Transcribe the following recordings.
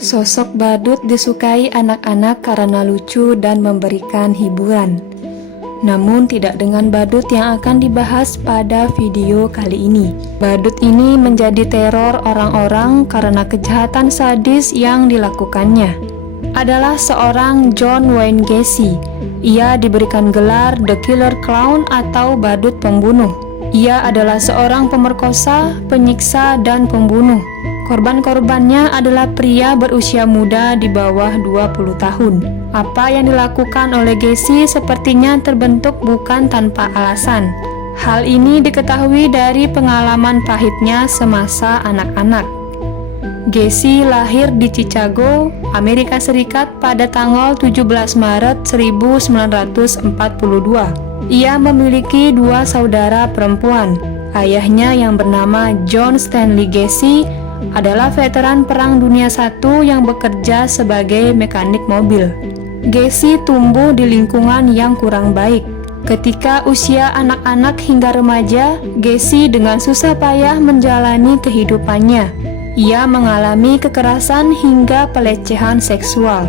Sosok badut disukai anak-anak karena lucu dan memberikan hiburan. Namun tidak dengan badut yang akan dibahas pada video kali ini. Badut ini menjadi teror orang-orang karena kejahatan sadis yang dilakukannya. Adalah seorang John Wayne Gacy. Ia diberikan gelar The Killer Clown atau badut pembunuh. Ia adalah seorang pemerkosa, penyiksa, dan pembunuh. Korban-korbannya adalah pria berusia muda di bawah 20 tahun. Apa yang dilakukan oleh Gacy sepertinya terbentuk bukan tanpa alasan. Hal ini diketahui dari pengalaman pahitnya semasa anak-anak. Gacy lahir di Chicago, Amerika Serikat pada tanggal 17 Maret 1942. Ia memiliki dua saudara perempuan. Ayahnya yang bernama John Stanley Gacy adalah veteran Perang Dunia I yang bekerja sebagai mekanik mobil. Gacy tumbuh di lingkungan yang kurang baik. Ketika usia anak-anak hingga remaja, Gacy dengan susah payah menjalani kehidupannya. Ia mengalami kekerasan hingga pelecehan seksual.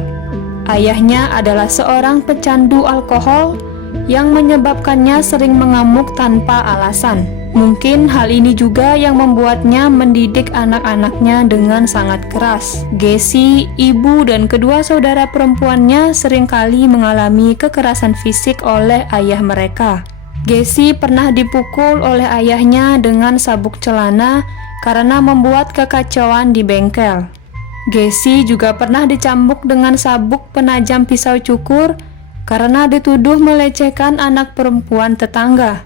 Ayahnya adalah seorang pecandu alkohol yang menyebabkannya sering mengamuk tanpa alasan. Mungkin hal ini juga yang membuatnya mendidik anak-anaknya dengan sangat keras. Gacy, ibu, dan kedua saudara perempuannya seringkali mengalami kekerasan fisik oleh ayah mereka. Gacy pernah dipukul oleh ayahnya dengan sabuk celana karena membuat kekacauan di bengkel. Gacy juga pernah dicambuk dengan sabuk penajam pisau cukur karena dituduh melecehkan anak perempuan tetangga.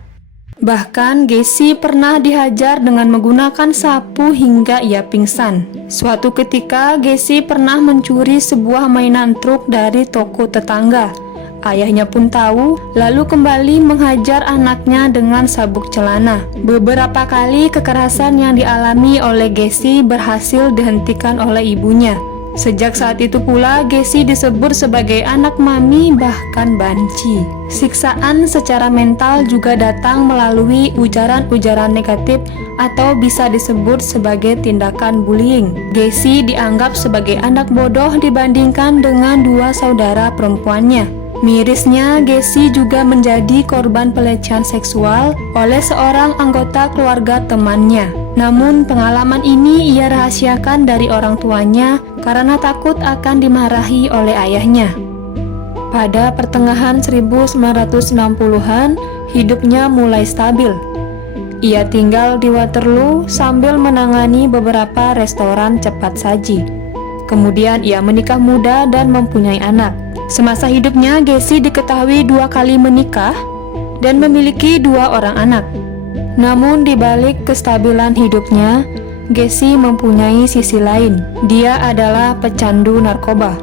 Bahkan Gacy pernah dihajar dengan menggunakan sapu hingga ia pingsan. Suatu ketika Gacy pernah mencuri sebuah mainan truk dari toko tetangga. Ayahnya pun tahu, lalu kembali menghajar anaknya dengan sabuk celana. Beberapa kali kekerasan yang dialami oleh Gacy berhasil dihentikan oleh ibunya. Sejak saat itu pula, Gacy disebut sebagai anak mami, bahkan banci. Siksaan secara mental juga datang melalui ujaran-ujaran negatif atau bisa disebut sebagai tindakan bullying. Gacy dianggap sebagai anak bodoh dibandingkan dengan dua saudara perempuannya. Mirisnya, Gacy juga menjadi korban pelecehan seksual oleh seorang anggota keluarga temannya. Namun pengalaman ini ia rahasiakan dari orang tuanya karena takut akan dimarahi oleh ayahnya. Pada pertengahan 1960-an, hidupnya mulai stabil. Ia tinggal di Waterloo sambil menangani beberapa restoran cepat saji. Kemudian ia menikah muda dan mempunyai anak. Semasa hidupnya, Gacy diketahui 2 kali menikah dan memiliki 2 orang anak. Namun di balik kestabilan hidupnya, Gacy mempunyai sisi lain. Dia adalah pecandu narkoba.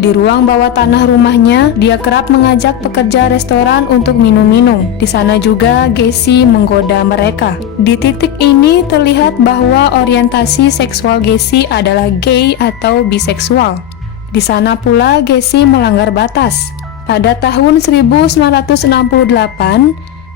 Di ruang bawah tanah rumahnya, dia kerap mengajak pekerja restoran untuk minum-minum. Di sana juga Gacy menggoda mereka. Di titik ini terlihat bahwa orientasi seksual Gacy adalah gay atau biseksual. Di sana pula Gacy melanggar batas. Pada tahun 1968,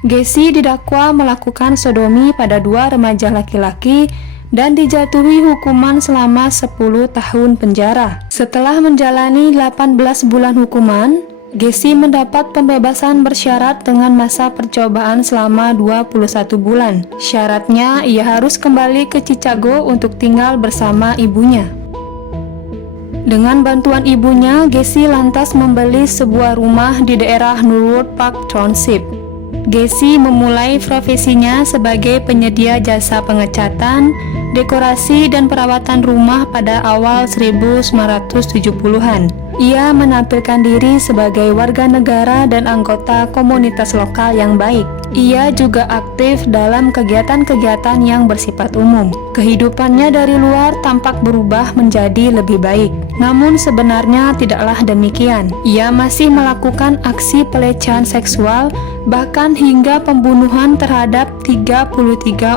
Gacy didakwa melakukan sodomi pada 2 remaja laki-laki dan dijatuhi hukuman selama 10 tahun penjara. Setelah menjalani 18 bulan hukuman, Gacy mendapat pembebasan bersyarat dengan masa percobaan selama 21 bulan. Syaratnya, ia harus kembali ke Chicago untuk tinggal bersama ibunya. Dengan bantuan ibunya, Gacy lantas membeli sebuah rumah di daerah Norwood Park Township. Gacy memulai profesinya sebagai penyedia jasa pengecatan, dekorasi, dan perawatan rumah pada awal 1970-an. Ia menampilkan diri sebagai warga negara dan anggota komunitas lokal yang baik. Ia juga aktif dalam kegiatan-kegiatan yang bersifat umum. Kehidupannya dari luar tampak berubah menjadi lebih baik. Namun sebenarnya tidaklah demikian. Ia masih melakukan aksi pelecehan seksual, bahkan hingga pembunuhan terhadap 33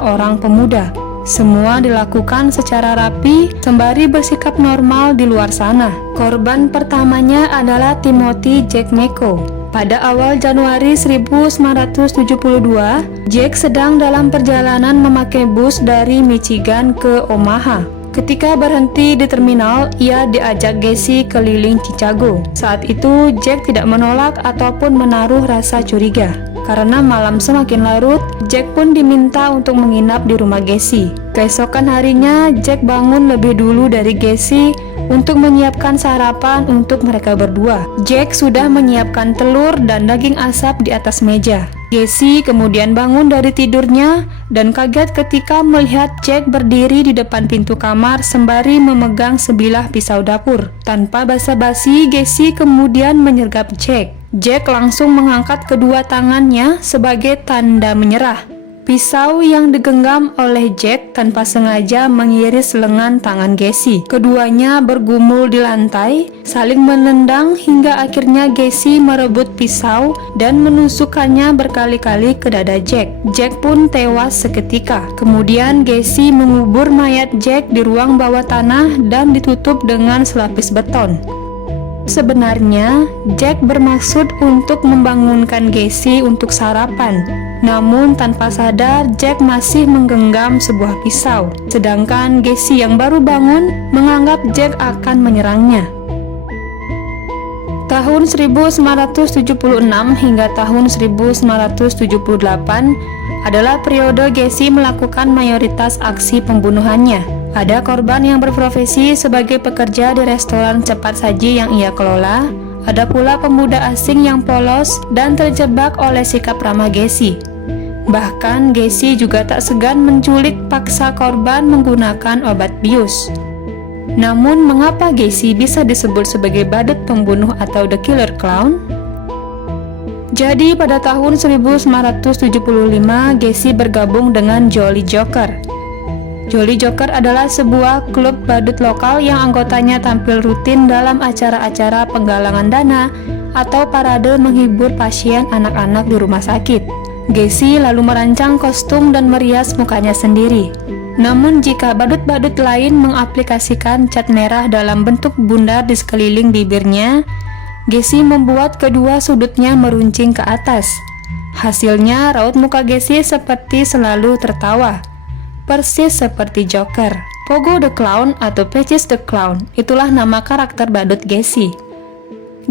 orang pemuda. Semua dilakukan secara rapi, sembari bersikap normal di luar sana. Korban pertamanya adalah Timothy Jack Meko. Pada awal Januari 1972, Jack sedang dalam perjalanan memakai bus dari Michigan ke Omaha. Ketika berhenti di terminal, ia diajak Gacy keliling Chicago. Saat itu, Jack tidak menolak ataupun menaruh rasa curiga. Karena malam semakin larut, Jack pun diminta untuk menginap di rumah Gacy. Keesokan harinya, Jack bangun lebih dulu dari Gacy untuk menyiapkan sarapan untuk mereka berdua. Jack sudah menyiapkan telur dan daging asap di atas meja. Gacy kemudian bangun dari tidurnya dan kaget ketika melihat Jack berdiri di depan pintu kamar sembari memegang sebilah pisau dapur. Tanpa basa-basi, Gacy kemudian menyergap Jack. Jack langsung mengangkat kedua tangannya sebagai tanda menyerah. Pisau yang digenggam oleh Jack tanpa sengaja mengiris lengan tangan Gacy. Keduanya bergumul di lantai, saling menendang hingga akhirnya Gacy merebut pisau dan menusukkannya berkali-kali ke dada Jack. Jack pun tewas seketika. Kemudian Gacy mengubur mayat Jack di ruang bawah tanah dan ditutup dengan selapis beton. Sebenarnya, Jack bermaksud untuk membangunkan Gacy untuk sarapan. Namun tanpa sadar, Jack masih menggenggam sebuah pisau. Sedangkan Gacy yang baru bangun menganggap Jack akan menyerangnya. Tahun 1976 hingga tahun 1978 adalah periode Gacy melakukan mayoritas aksi pembunuhannya. Ada korban yang berprofesi sebagai pekerja di restoran cepat saji yang ia kelola. Ada pula pemuda asing yang polos dan terjebak oleh sikap ramah Gacy. Bahkan Gacy juga tak segan menculik paksa korban menggunakan obat bius. Namun mengapa Gacy bisa disebut sebagai badut pembunuh atau The Killer Clown? Jadi pada tahun 1975 Gacy bergabung dengan Jolly Joker. Jolly Joker adalah sebuah klub badut lokal yang anggotanya tampil rutin dalam acara-acara penggalangan dana atau parade menghibur pasien anak-anak di rumah sakit. Gacy lalu merancang kostum dan merias mukanya sendiri. Namun jika badut-badut lain mengaplikasikan cat merah dalam bentuk bundar di sekeliling bibirnya, Gacy membuat kedua sudutnya meruncing ke atas. Hasilnya raut muka Gacy seperti selalu tertawa. Persis seperti Joker. Pogo the Clown atau Peaches the Clown, itulah nama karakter badut Gacy.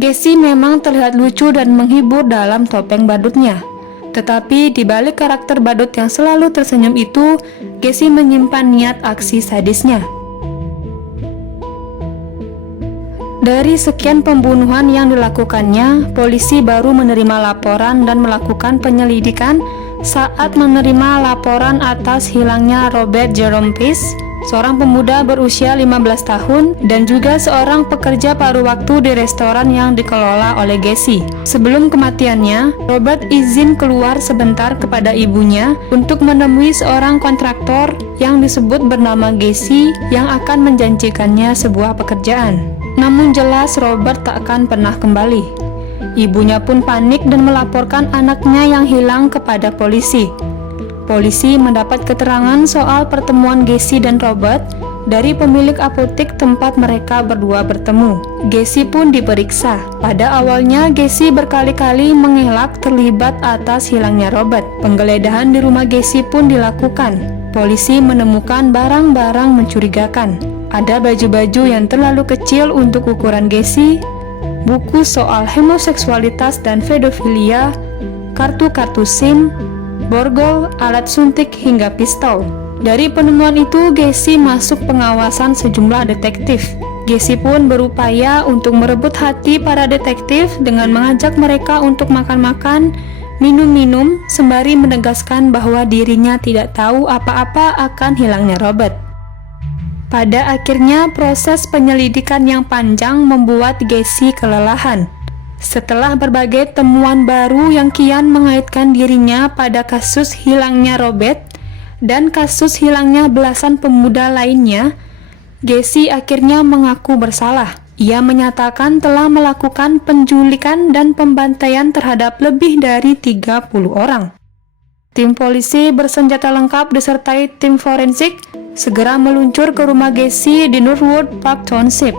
Gacy memang terlihat lucu dan menghibur dalam topeng badutnya. Tetapi di balik karakter badut yang selalu tersenyum itu, Gacy menyimpan niat aksi sadisnya. Dari sekian pembunuhan yang dilakukannya, polisi baru menerima laporan dan melakukan penyelidikan saat menerima laporan atas hilangnya Robert Jerome Peace, seorang pemuda berusia 15 tahun dan juga seorang pekerja paruh waktu di restoran yang dikelola oleh Gacy. Sebelum kematiannya, Robert izin keluar sebentar kepada ibunya untuk menemui seorang kontraktor yang disebut bernama Gacy yang akan menjanjikannya sebuah pekerjaan. Namun jelas Robert tak akan pernah kembali. Ibunya pun panik dan melaporkan anaknya yang hilang kepada polisi. Polisi mendapat keterangan soal pertemuan Gacy dan Robert dari pemilik apotek tempat mereka berdua bertemu. Gacy pun diperiksa. Pada awalnya Gacy berkali-kali mengelak terlibat atas hilangnya Robert. Penggeledahan di rumah Gacy pun dilakukan. Polisi menemukan barang-barang mencurigakan. Ada baju-baju yang terlalu kecil untuk ukuran Gacy, buku soal homoseksualitas dan pedofilia, kartu-kartu SIM, borgol, alat suntik hingga pistol. Dari penemuan itu, Gacy masuk pengawasan sejumlah detektif. Gacy pun berupaya untuk merebut hati para detektif dengan mengajak mereka untuk makan-makan, minum-minum, sembari menegaskan bahwa dirinya tidak tahu apa-apa akan hilangnya Robert. Pada akhirnya, proses penyelidikan yang panjang membuat Gacy kelelahan. Setelah berbagai temuan baru yang kian mengaitkan dirinya pada kasus hilangnya Robert dan kasus hilangnya belasan pemuda lainnya, Gacy akhirnya mengaku bersalah. Ia menyatakan telah melakukan penculikan dan pembantaian terhadap lebih dari 30 orang. Tim polisi bersenjata lengkap disertai tim forensik segera meluncur ke rumah Gacy di Northwood Park Township.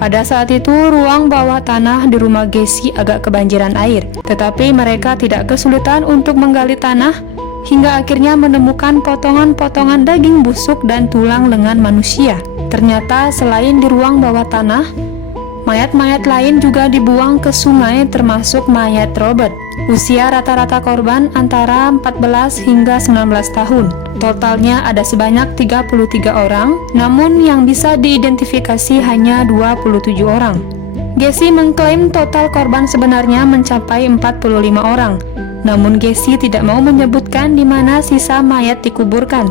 Pada saat itu, ruang bawah tanah di rumah Gacy agak kebanjiran air, tetapi mereka tidak kesulitan untuk menggali tanah hingga akhirnya menemukan potongan-potongan daging busuk dan tulang lengan manusia. Ternyata selain di ruang bawah tanah, mayat-mayat lain juga dibuang ke sungai termasuk mayat Robert. Usia rata-rata korban antara 14 hingga 19 tahun. Totalnya ada sebanyak 33 orang, namun yang bisa diidentifikasi hanya 27 orang. Gacy mengklaim total korban sebenarnya mencapai 45 orang, namun Gacy tidak mau menyebutkan di mana sisa mayat dikuburkan,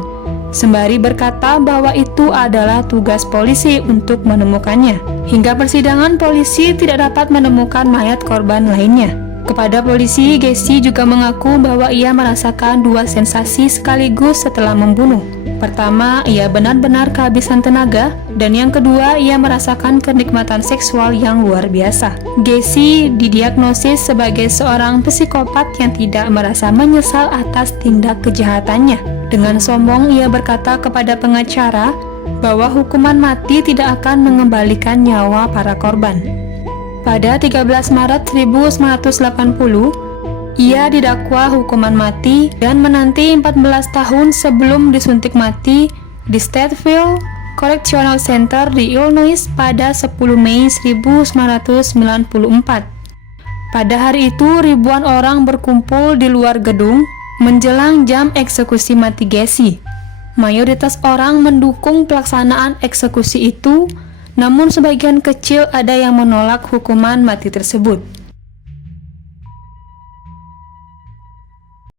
sembari berkata bahwa itu adalah tugas polisi untuk menemukannya. Hingga persidangan, polisi tidak dapat menemukan mayat korban lainnya. Kepada polisi, Gacy juga mengaku bahwa ia merasakan dua sensasi sekaligus setelah membunuh. Pertama, ia benar-benar kehabisan tenaga, dan yang kedua, ia merasakan kenikmatan seksual yang luar biasa. Gacy didiagnosis sebagai seorang psikopat yang tidak merasa menyesal atas tindak kejahatannya. Dengan sombong, ia berkata kepada pengacara bahwa hukuman mati tidak akan mengembalikan nyawa para korban. Pada 13 Maret 1980, ia didakwa hukuman mati dan menanti 14 tahun sebelum disuntik mati di Stateville Correctional Center di Illinois pada 10 Mei 1994. Pada hari itu, ribuan orang berkumpul di luar gedung menjelang jam eksekusi mati Gacy. Mayoritas orang mendukung pelaksanaan eksekusi itu, namun sebagian kecil ada yang menolak hukuman mati tersebut.